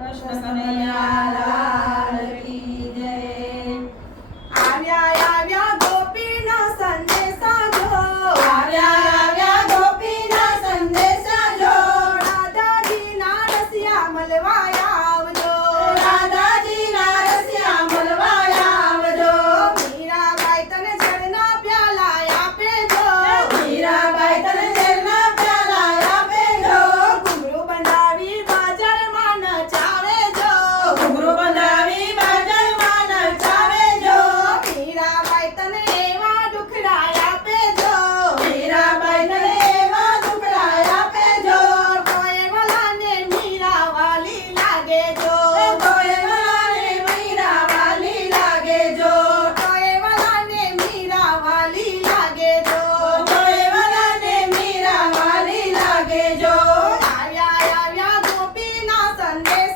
કૃષ્ણ કનૈયા લાલ કી જય। આવ્યા આવ્યા ગોપીના સંદેશા જો, આવ્યા આવ્યા ગોપીના સંદેશા જો, રાધાજીના રસિયા મળવા આવજો, રાધાજીના રસિયા મળવા આવજો। મીરાબાઈ તને ઝરણા પ્યાલા આપે જો, મીરાબાઈ તને ઝરણા પ્યાલા આપે જો, ઘૂંઘરું બંધાવી બાજારમાં નચાવે જો, ઘૂંઘરું બંધાવી બાજારમાં નચાવે જો। મીરાબાઈ તને એવા દુખડા આપે જો, મીરાબાઈ તને એવા દુખડા આપે જો, કોઈ વાલાને મીરા વાલી લાગે જો, કોઈ વાલાને મીરા વાલી લાગે જો, કોઈ વાલાને મીરા વાલી લાગે જો, કોઈ વાલાને મીરા વાલી લાગે જો। આવ્યા આવ્યા ગોપીના સંદેશા